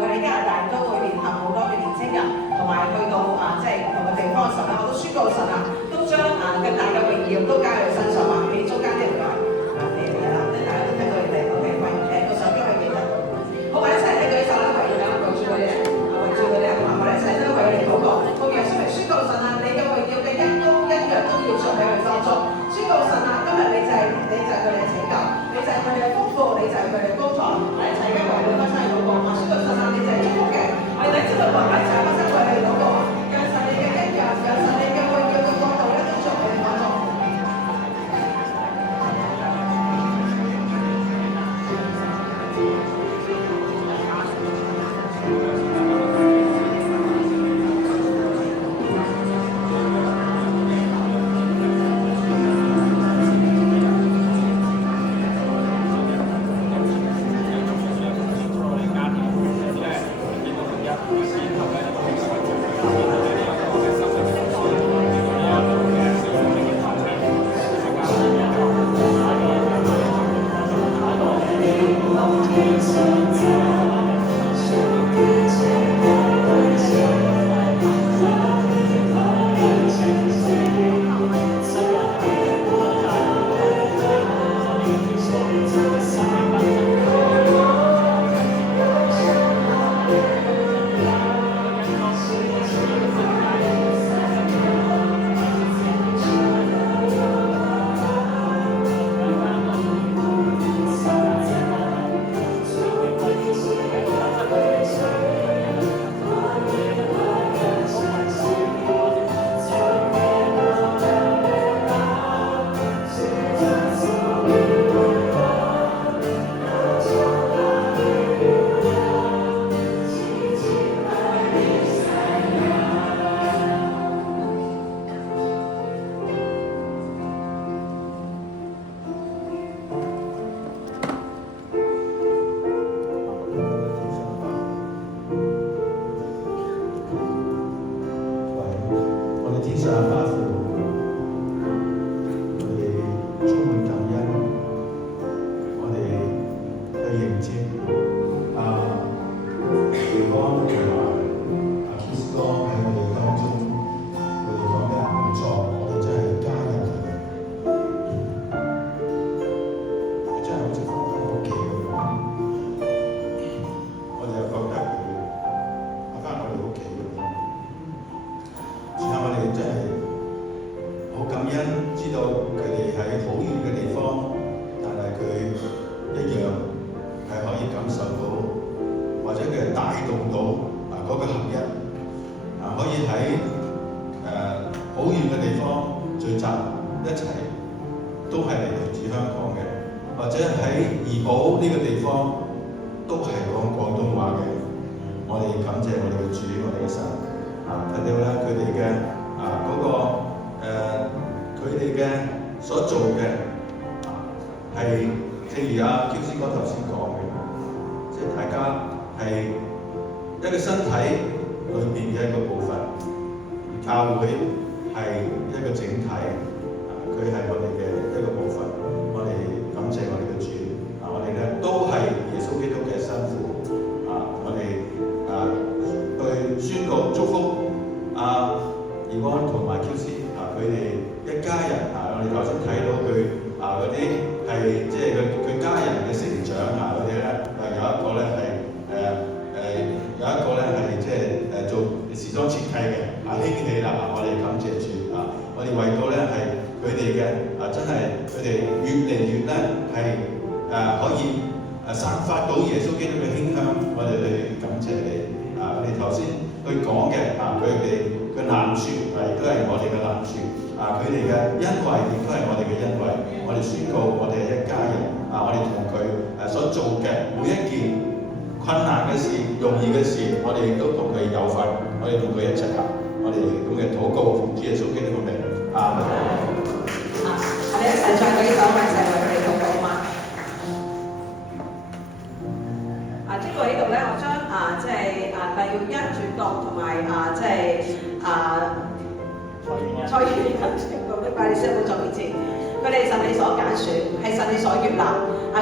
佢哋加拿大都會聯合好多嘅年青人，同埋去到即係唔同嘅地方嘅時候咧，我都宣告神都將更大嘅榮耀都加喺佢身上啊！你中間呢條你哋啦，即係大家都睇到你哋 OK， 個相都係記得。好，我哋一齊咧舉手啦，圍住佢哋，圍住佢哋我哋一齊都為佢哋禱告。奉耶穌名宣告神你嘅榮耀嘅恩膏一樣都要出喺佢當中。宣告神今日你就係佢哋嘅拯救，你就係佢哋嘅豐富，你就係佢哋嘅高台。我哋一齊嘅為佢發生禱告宣告神你就係祝福嘅。我哋知道話一齊發生為佢哋禱告讓神你嘅恩讓神你嘅榮耀嘅國度咧都出喺佢哋當中。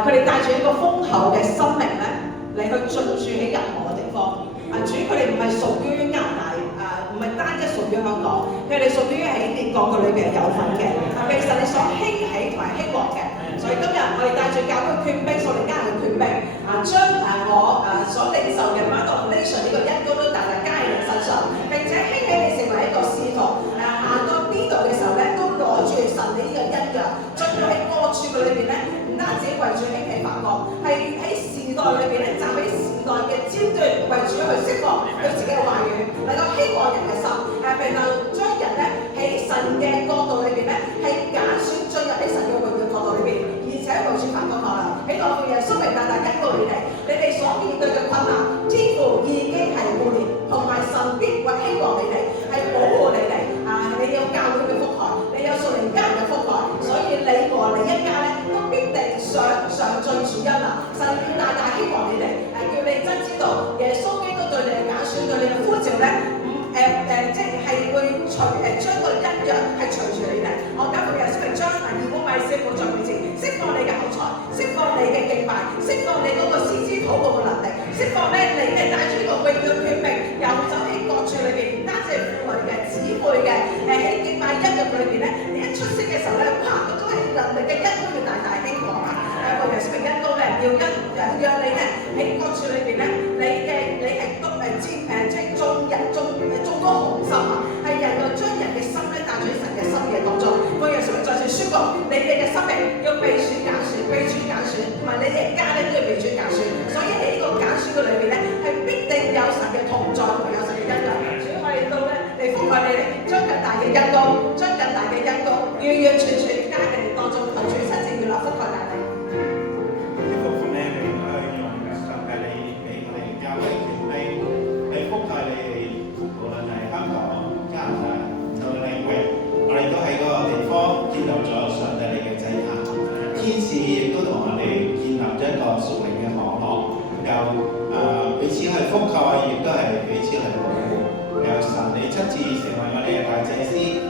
佢哋帶住一個豐厚嘅生命咧，嚟去進駐喺任何嘅地方。主佢哋唔係屬於加拿大唔係單一屬於香港，佢哋屬於喺列國嘅裏邊有份嘅，被神你所興起同埋興旺嘅。所以今日我哋帶住教會權柄，所領加人嘅權柄將我所領受嘅 Mount of Nation 呢個恩膏都大大加喺你身上，並且興起你成為一個使徒，行到邊度嘅時候咧，都攞住神你呢個恩嘅，進到喺各處嘅裏邊咧，唔單止為住興起發光，係喺時代裏邊咧，站喺時代嘅尖端，為住去釋放佢自己嘅話語，能夠希望人嘅心，並能將人咧喺神嘅角度裏邊咧，係揀選進入喺神嘅榮耀角度裏邊，而且為住發光發亮，喺度嘅生命大大恩膏你哋所面對嘅困難，天父已經係顧念，同埋神必會希望你哋係保護你哋你有教會嘅福害，你有屬靈家人嘅福害，所以你和你一家咧都必定上進主恩啦。神要大大希望你哋叫你真知道耶穌基督對你嘅揀選，對你嘅呼召咧，即係會將個恩約係隨住你哋。我今日生命將義工米師傅在面前釋放你嘅口才，釋放你嘅敬拜，釋放你嗰個先知禱告嘅能力，釋放咧你係帶住呢個榮耀權柄遊走喺各處裏邊，唔單止係婦女嘅姊妹嘅喺敬拜恩約裏邊咧，你一出聲嘅時候咧，哇！嗰種係能力嘅恩膏要大大興旺個人生命恩膏咧，讓你咧喺各處裏邊咧，你係都即係眾多紅心係人就將人嘅心咧帶咗喺神嘅心嘅當中。個人生命再次宣布，你哋嘅生命要被選揀選，被主揀選，同埋你哋家咧都要被主揀選。所以喺呢個揀選嘅裏邊咧，係必定有神嘅同在同埋有神嘅恩惠。主我哋到咧嚟覆蓋你哋，將更大嘅恩膏，將更大嘅恩膏，完完全全加喺你哋當中，求主親自要立覆蓋大地。呢個奉命嚟去用上帝你俾我哋教會權柄去覆蓋你哋，無論係香港、加拿大同領域，我哋都喺嗰個地方建立咗上帝你嘅祭壇，天使亦都同我哋建立咗一個屬靈嘅網絡，又彼此去覆蓋，亦都係彼此去保護，由神你親自成為我哋嘅大祭司。